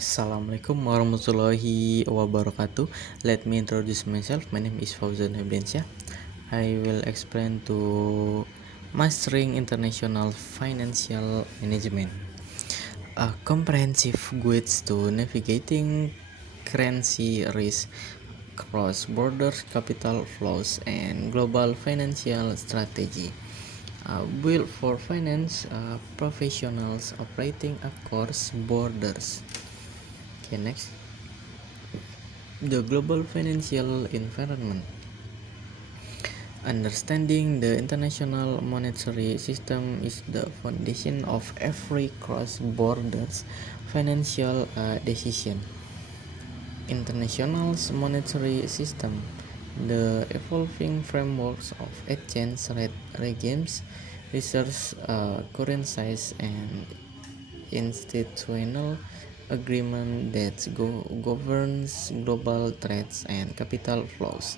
Assalamualaikum warahmatullahi wabarakatuh. Let me introduce myself. My name is Fauzan Hebliansyah. I will explain to mastering international financial management, a comprehensive guide to navigating currency risk, cross-border capital flows, and global financial strategy. Built for finance professionals operating across borders. Okay, next. The global financial environment. Understanding the international monetary system is the foundation of every cross-border financial decision. International monetary system. The evolving frameworks of exchange rate regimes, research currencies, and institutional agreement that governs global trades and capital flows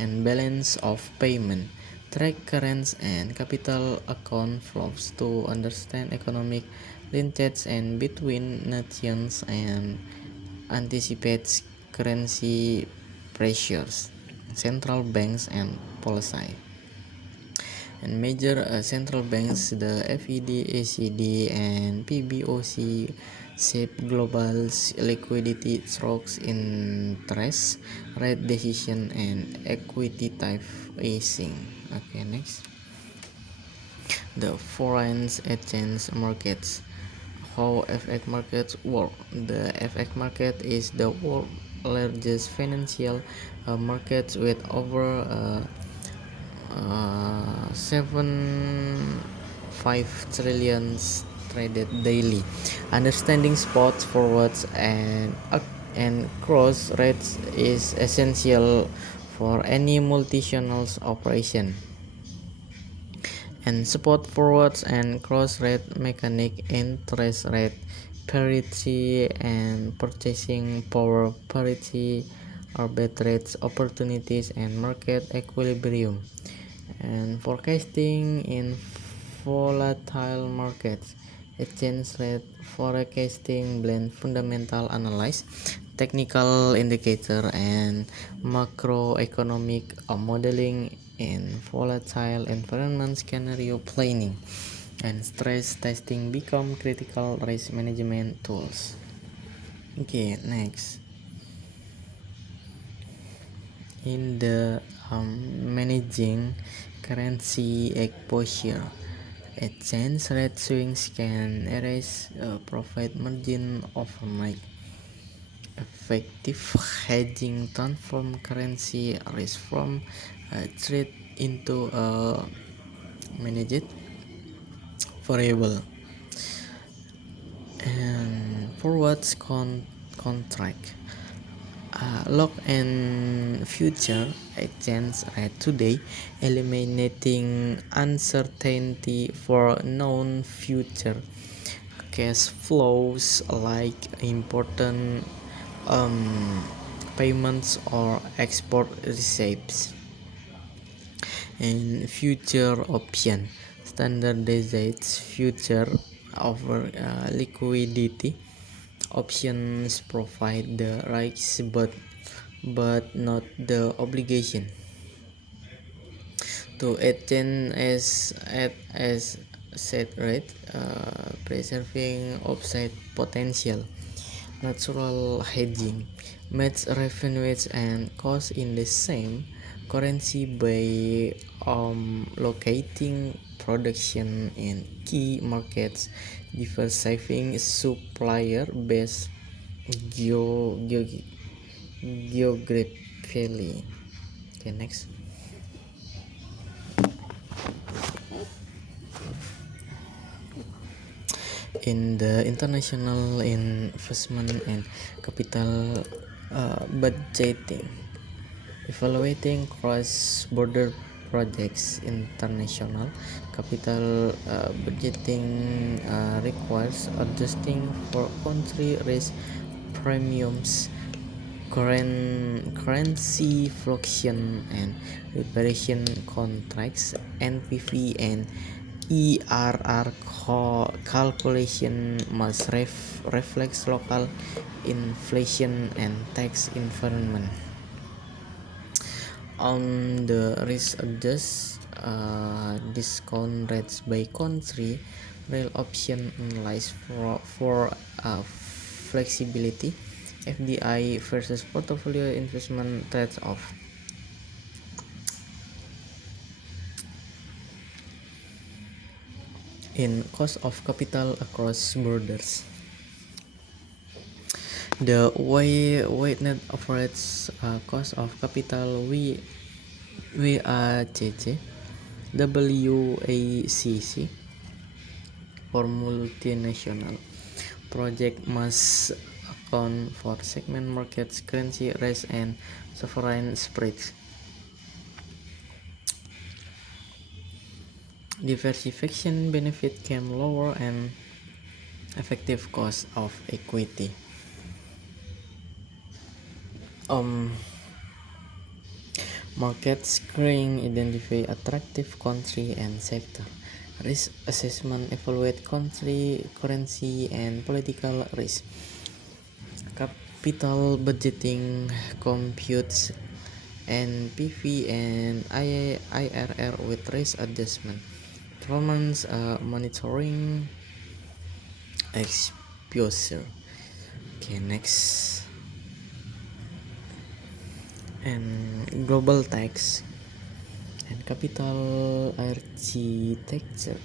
and balance of payment, track current and capital account flows to understand economic linkages and between nations and anticipates currency pressures, central banks and policy. And major central banks, the Fed, ECB, and PBOC, shape global liquidity through interest rate decision and equity-type easing. Okay, next. The foreign exchange markets. How FX markets work. The FX market is the world's largest financial market with over 7.5 trillion traded daily. Understanding spot forwards and cross rates is essential for any multinational operation. And spot forwards and cross rate mechanic, interest rate parity and purchasing power parity, arbitrage opportunities and market equilibrium, and forecasting in volatile markets. Exchange rate forecasting blend fundamental analysis, technical indicator, and macroeconomic modeling in volatile environment. Scenario planning and stress testing become critical risk management tools. Okay, next. In the managing currency exposure, exchange rate swings can erase profit margin overnight. Effective hedging transform currency risk from a threat into a managed variable. And forwards contract. Lock and future exchange rate today, eliminating uncertainty for known future cash flows like important payments or export receipts. And future option, standardized future over liquidity. Options provide the rights but not the obligation to exchange as set rate, preserving upside potential. Natural hedging match revenues and costs in the same currency by locating production in key markets, diversifying supplier base geographically. Okay, next. In the international investment and capital budgeting, evaluating cross-border projects, international capital budgeting requires adjusting for country risk premiums, currency fluctuation, and reparation contracts, NPV and ERR calculation must reflect local inflation and tax environment. On the risk adjust discount rates by country, real option analyze for flexibility, FDI versus portfolio investment trade-off. In cost of capital across borders, the weighted average cost of capital WACC WACC for multinational project must account for segment markets, currency risk, and sovereign spreads. Diversification benefit can lower an effective cost of equity. Market screening identify attractive country and sector. Risk assessment evaluate country, currency, and political risk. Capital budgeting computes NPV and IRR with risk adjustment. Performance monitoring exposure. Okay, next. And global tax and capital architecture.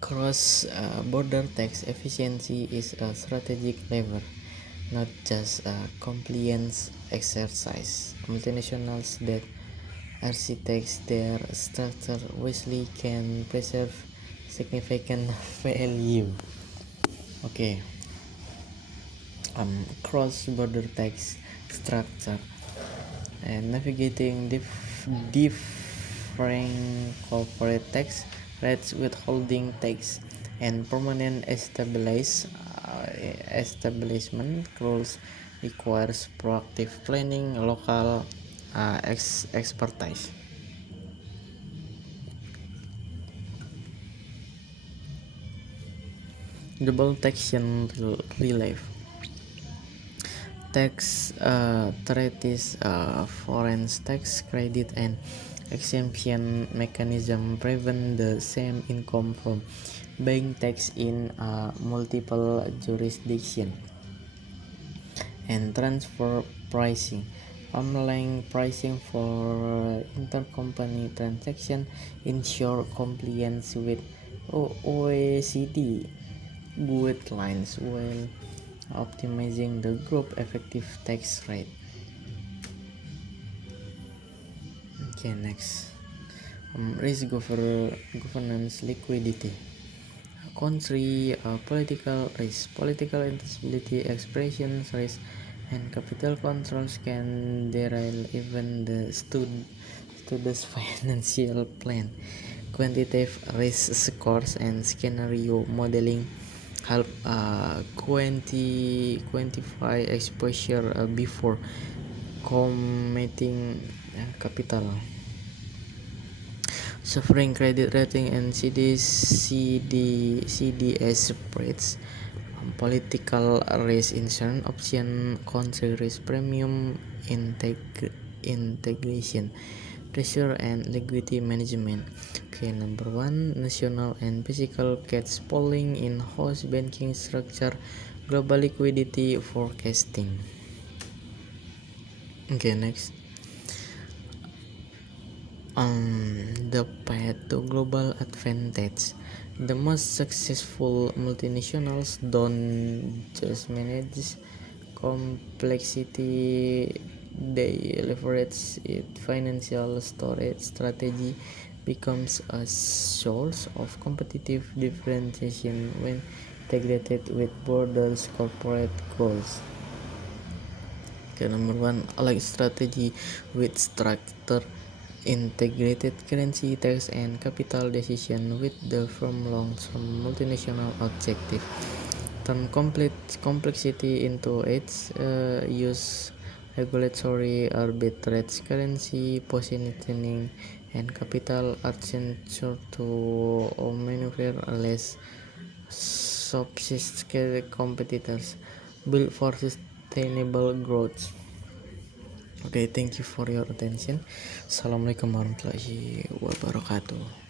Cross border tax efficiency is a strategic lever, not just a compliance exercise. Multinationals that architect their structure wisely can preserve significant value. Okay. Cross-border tax structure and navigating differing corporate tax rates, withholding tax, and permanent establishment rules requires proactive planning, local expertise. Double taxation relief. Tax treaties, foreign tax credit, and exemption mechanism prevent the same income from being taxed in multiple jurisdictions. And transfer pricing. Online pricing for intercompany transaction ensure compliance with OECD guidelines while optimizing the group effective tax rate. Okay, next. Risk governance liquidity. Country political risk, political instability, expression risk, and capital controls can derail even the student's financial plan. Quantitative risk scores and scenario modeling help quantify exposure before committing capital. Sovereign credit rating and CDS spreads. Political risk insurance option, country risk premium, integration, treasury, and liquidity management. Okay, number one, national and physical cash pooling in-house banking structure, global liquidity forecasting. Okay, next. The path to global advantage. The most successful multinationals don't just manage complexity, they leverage it. Financial storage strategy becomes a source of competitive differentiation when integrated with borders corporate goals. Okay, number one, like strategy with structure, integrated currency, tax, and capital decision with the firm long-term multinational objective. Turn complexity into its use, regulatory arbitrage, currency positioning, and capital expenditure to maneuver less sophisticated competitors, build for sustainable growth. Okay, thank you for your attention. Assalamualaikum warahmatullahi wabarakatuh.